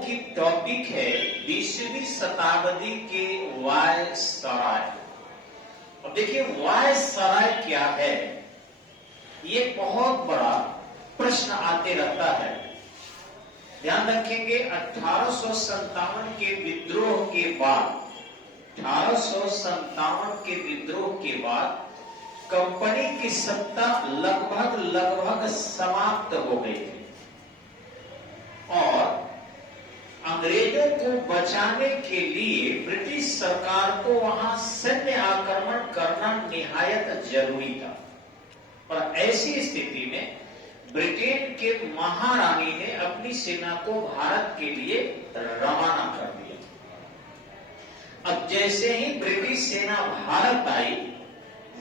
की टॉपिक है 20वीं शताब्दी के वायसराय। अब देखिए वायसराय क्या है, ये बहुत बड़ा प्रश्न आते रहता है। ध्यान रखेंगे 1857 के विद्रोह के बाद 1857 के विद्रोह के बाद कंपनी की सत्ता लगभग समाप्त हो गई थी और अंग्रेजों को बचाने के लिए ब्रिटिश सरकार को वहां सैन्य आक्रमण करना निहायत जरूरी था। पर ऐसी स्थिति में ब्रिटेन के महारानी ने अपनी सेना को भारत के लिए रवाना कर दिया। अब जैसे ही ब्रिटिश सेना भारत आई,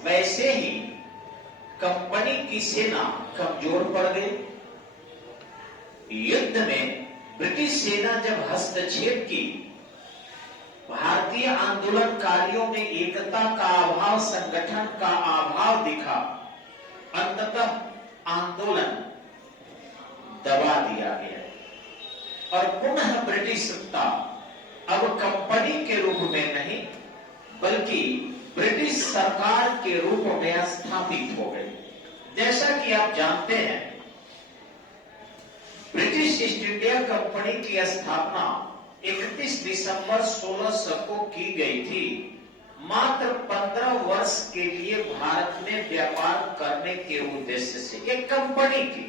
वैसे ही कंपनी की सेना कमजोर पड़ गई। युद्ध में ब्रिटिश सेना जब हस्तक्षेप की, भारतीय आंदोलनकारियों में एकता का अभाव, संगठन का अभाव दिखा, अंततः आंदोलन दबा दिया गया और पुनः ब्रिटिश सत्ता अब कंपनी के रूप में नहीं बल्कि ब्रिटिश सरकार के रूप में स्थापित हो गई। जैसा कि आप जानते हैं, ब्रिटिश ईस्ट इंडिया कंपनी की स्थापना 31 दिसंबर 1600 को की गई थी। मात्र 15 वर्ष के लिए भारत में व्यापार करने के उद्देश्य से एक कंपनी थी,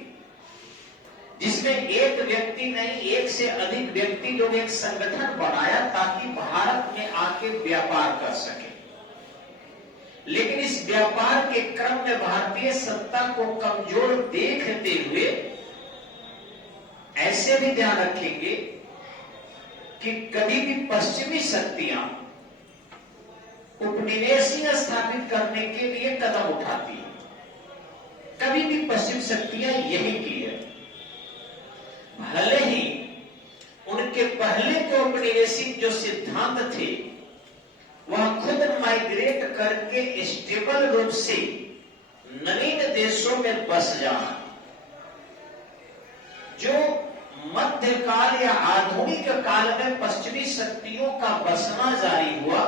जिसमें एक व्यक्ति नहीं, एक से अधिक व्यक्ति लोग एक संगठन बनाया ताकि भारत में आके व्यापार कर सके। लेकिन इस व्यापार के क्रम में भारतीय सत्ता को कमजोर देखते हुए ऐसे भी ध्यान रखेंगे कि कभी भी पश्चिमी शक्तियां उपनिवेशीय स्थापित करने के लिए कदम उठाती है। कभी भी पश्चिम शक्तियां यही की है। भले ही उनके पहले के औपनिवेशिक जो सिद्धांत थे वह खुद माइग्रेट करके स्टेबल रूप से नवीन देशों में बस जाना, जो मध्यकाल या आधुनिक काल में पश्चिमी शक्तियों का बसना जारी हुआ।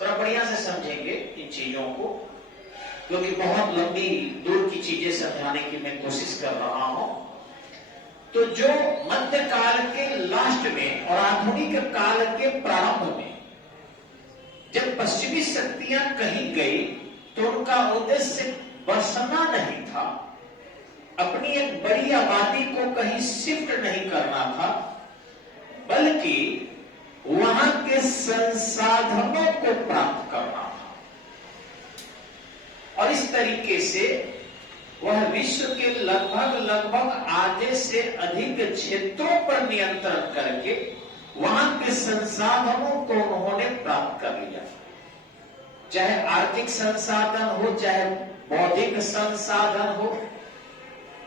थोड़ा बढ़िया से समझेंगे इन चीजों को, क्योंकि बहुत लंबी दूर की चीजें समझाने की मैं कोशिश कर रहा हूं। तो जो मध्यकाल के लास्ट में और आधुनिक काल के प्रारंभ में जब पश्चिमी शक्तियां कहीं गई तो उनका उद्देश्य बसना नहीं था, अपनी एक बड़ी आबादी को कहीं शिफ्ट नहीं करना था, बल्कि वहां के संसाधनों को प्राप्त करना था। और इस तरीके से वह विश्व के लगभग आधे से अधिक क्षेत्रों पर नियंत्रण करके वहां के संसाधनों को उन्होंने प्राप्त कर लिया। चाहे आर्थिक संसाधन हो, चाहे बौद्धिक संसाधन हो,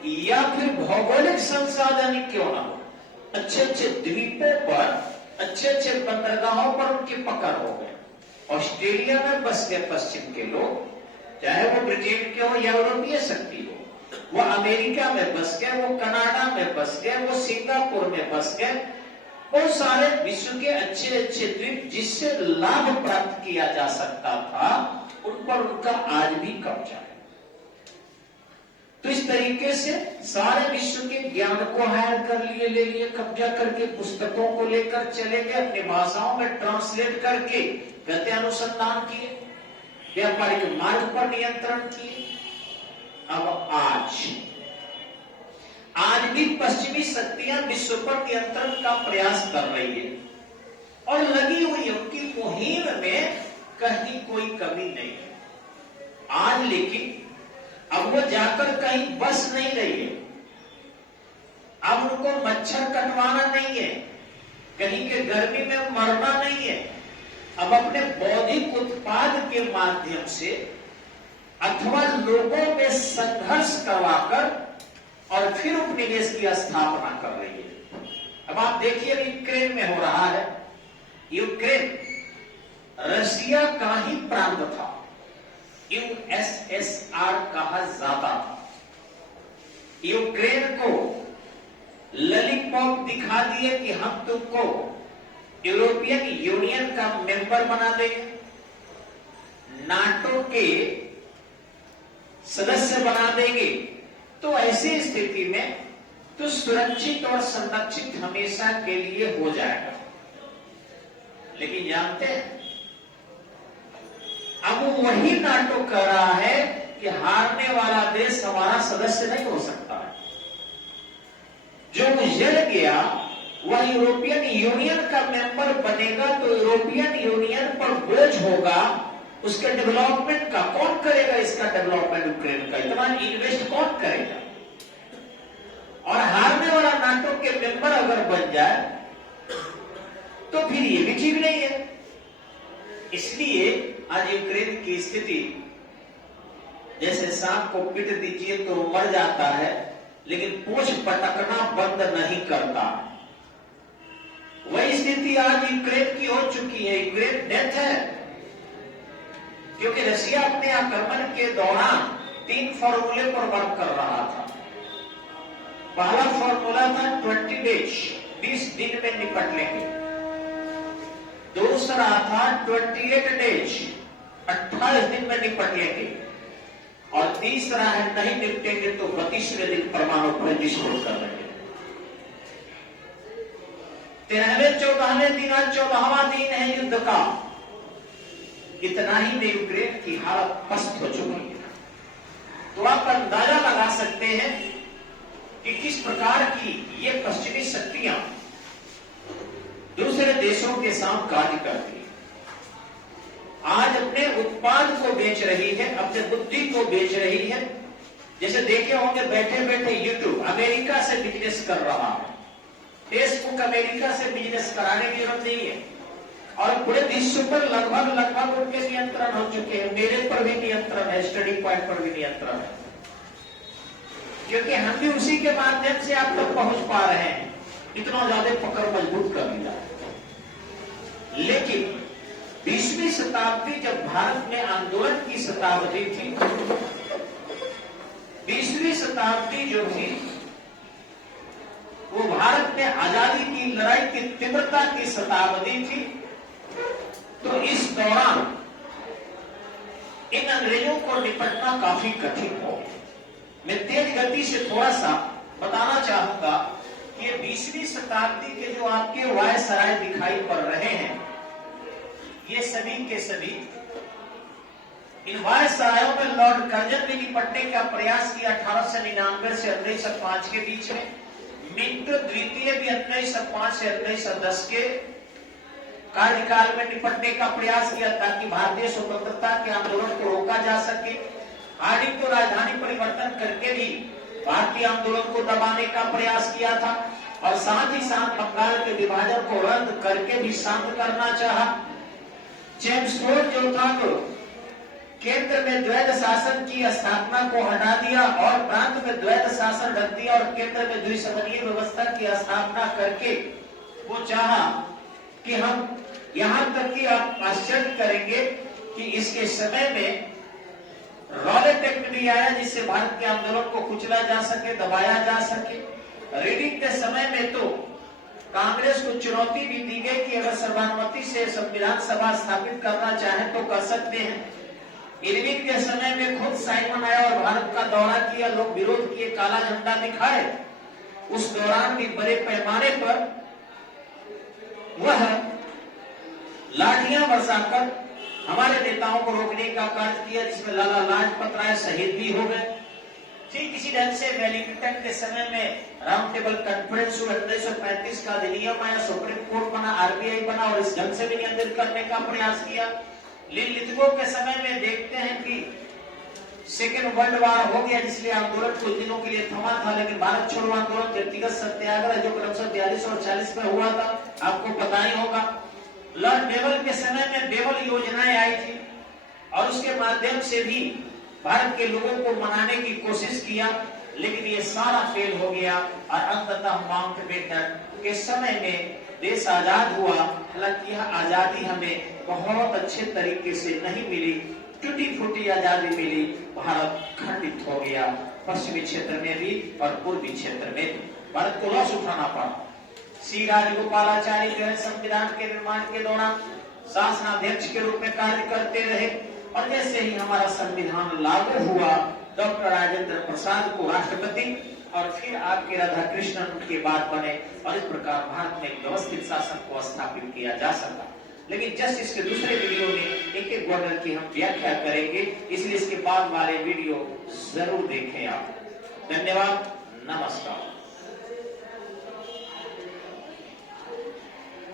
या फिर भौगोलिक संसाधन ही क्यों ना हो। अच्छे अच्छे द्वीपों पर, अच्छे अच्छे बंदरगाहों पर उनकी पकड़ हो गई। ऑस्ट्रेलिया में बस गए पश्चिम के लोग, चाहे वो ब्रिटेन के हो या यूरोपीय शक्ति हो। वो अमेरिका में बस गए, वो कनाडा में बस गए, वो सिंगापुर में बस गए। बहुत सारे विश्व के अच्छे अच्छे द्वीप जिससे लाभ प्राप्त किया जा सकता था, उन पर उनका आज भी कब्जा है। तो इस तरीके से सारे विश्व के ज्ञान को हायर कर लिए, ले लिए, कब्जा करके पुस्तकों को लेकर चले गए, अपनी भाषाओं में ट्रांसलेट करके गहन अनुसंधान किए, व्यापारिक मार्ग पर नियंत्रण किए। अब आज भी पश्चिमी शक्तियां विश्व पर नियंत्रण का प्रयास कर रही है और लगी हुई है। उनकी मुहिम में कहीं कोई कमी नहीं है आज। लेकिन अब वो जाकर कहीं बस नहीं रही है। अब उनको मच्छर कटवाना नहीं है, कहीं के गर्मी में मरना नहीं है। अब अपने बौद्धिक उत्पाद के माध्यम से अथवा लोगों में संघर्ष करवाकर और फिर उपनिवेश की स्थापना कर रही है। अब आप देखिए यूक्रेन में हो रहा है। यूक्रेन रशिया का ही प्रांत था, USSR कहा जाता था। यूक्रेन को लॉलीपॉप दिखा दिए कि हम तुमको यूरोपियन यूनियन का मेंबर बना देंगे, नाटो के सदस्य बना देंगे, तो ऐसी स्थिति में तो सुरक्षित और संरक्षित हमेशा के लिए हो जाएगा। लेकिन जानते हैं अब वही नाटो कह रहा है कि हारने वाला देश हमारा सदस्य नहीं हो सकता है। जो जल गया वह यूरोपियन यूनियन का मेंबर बनेगा तो यूरोपियन यूनियन पर बोझ होगा उसके डेवलपमेंट का। कौन करेगा इसका डेवलपमेंट? यूक्रेन का इतना इन्वेस्ट कौन करेगा? और हारने वाला नाटो के मेंबर अगर बन जाए तो फिर ये भी ठीक नहीं है। इसलिए आज यूक्रेन की स्थिति जैसे सांप को पीट दीजिए तो मर जाता है, लेकिन पूंछ पटकना बंद नहीं करता। वही स्थिति आज यूक्रेन की हो चुकी है। यूक्रेन डेथ है क्योंकि रशिया अपने आक्रमण के दौरान 3 फॉर्मूले पर वर्क कर रहा था। पहला फॉर्मूला था 20 डेज, 20 दिन में निपट लेंगे। दूसरा था 28 डेज, 28 दिन में निपट लेंगे। और तीसरा है नहीं निपटेंगे तो 32वें दिन परमाणु पर विस्फोट कर देंगे। 13वें 14वें दिन, आज 14वां दिन है युद्ध का। इतना ही में यूक्रेन की हालत पस्त हो चुकी है। तो आप अंदाजा लगा सकते हैं कि किस प्रकार की ये पश्चिमी शक्तियां दूसरे देशों के साथ कार्य करती है। आज अपने उत्पाद को बेच रही है, अपने बुद्धि को बेच रही है। जैसे देखे होंगे बैठे बैठे यूट्यूब अमेरिका से बिजनेस कर रहा है, फेसबुक अमेरिका से बिजनेस कराने की जरूरत नहीं है। और पूरे विश्व पर लगभग उनके नियंत्रण हो चुके हैं। मेरे पर भी नियंत्रण है, स्टडी पॉइंट पर भी नियंत्रण है, क्योंकि हम भी उसी के माध्यम से आप तक पहुंच पा रहे हैं। इतना ज्यादा पकड़ मजबूत कर दिया। लेकिन 20वीं शताब्दी जब भारत में आंदोलन की शताब्दी थी, 20वीं शताब्दी जो थी वो भारत में आजादी की लड़ाई की तीव्रता की शताब्दी थी। तो इस दौरान इन अंग्रेजों को निपटना काफी कठिन हो। मैं तेज गति से थोड़ा सा बताना चाहूंगा कि 20वीं शताब्दी के जो आपके वायसराय दिखाई पड़ रहे हैं, ये सभी के सभी इन वायसरायों में लॉर्ड कर्जन ने निपटने का प्रयास किया 1899 से 1905 के बीच में। मिंटो द्वितीय भी 1905 से 1910 के कार्यकाल में निपटने का प्रयास किया ताकि भारतीय स्वतंत्रता के आंदोलन को रोका जा सके। हार्डिंग तो राजधानी परिवर्तन करके भी भारतीय आंदोलन को दबाने का प्रयास किया था और साथ ही साथ बंगाल के विभाजन को रद्द करके भी शांत करना चाहा। जेम्स टोड जो था तो केंद्र में द्वैध शासन की स्थापना को हटा दिया और प्रांत में द्वैध शासन रख दिया और केंद्र में द्विसदनीय व्यवस्था की स्थापना करके वो चाहा कि हम यहां तक कि आप आश्चर्य करेंगे कि इसके समय में रॉलेट एक्ट भी आया जिससे भारत के आंदोलन को कुचला जा सके, दबाया जा सके। रीडिंग के समय में तो कांग्रेस को चुनौती भी दी गई कि अगर सर्वानुमति से संविधान सभा स्थापित करना चाहे तो कर सकते हैं। इरविन के समय में खुद साइमन आया और भारत का दौरा किया, लोग विरोध किए, काला झंडा दिखाए। उस दौरान भी बड़े पैमाने पर वह लाठियां बरसाकर हमारे नेताओं को रोकने का कार्य किया, जिसमें लाला लाजपत राय शहीद भी हो गए। ठीक इसी ढंग से वेलिंगटन के समय में राउंड टेबल कॉन्फ्रेंस हुआ, 1935 का अधिनियम आया, सुप्रीम कोर्ट बना, आरबीआई बना और इस ढंग से भी नियंत्रित करने का प्रयास किया। लिथगो के समय में देखते हैं कि सेकेंड वर्ल्ड वार हो गया, जिसलिए आंदोलन कुछ दिनों के लिए थमा था। लेकिन भारत छोड़ो आंदोलन, व्यक्तिगत सत्याग्रह जो क्रमशः 42 और 40 में हुआ था, आपको पता ही होगा। लॉर्ड बेवल के समय में बेवल योजनाएं आई थी और उसके माध्यम से भी भारत के लोगों को मनाने की कोशिश किया, लेकिन ये सारा फेल हो गया और अंततः माउंटबेटन के समय में देश आजाद हुआ। हालांकि यह आजादी हमें बहुत अच्छे तरीके से नहीं मिली, टूटी फूटी आजादी मिली। भारत खंडित हो गया, पश्चिमी क्षेत्र में भी और पूर्वी क्षेत्र में भी। भारत को लॉस उठाना पड़ा। सी राजगोपालाचारी जो है संविधान के निर्माण के दौरान शासनाध्यक्ष के रूप में कार्य करते रहे, और जैसे ही हमारा संविधान लागू हुआ, डॉक्टर राजेंद्र प्रसाद को राष्ट्रपति और फिर आपके राधा कृष्णन के बाद बने, और इस प्रकार भारत में व्यवस्थित शासन को स्थापित किया जा सका। लेकिन जस्ट इसके दूसरे वीडियो में एक एक वर्ड की हम व्याख्या करेंगे, इसलिए इसके बाद वाले वीडियो जरूर देखें आप। धन्यवाद, नमस्कार।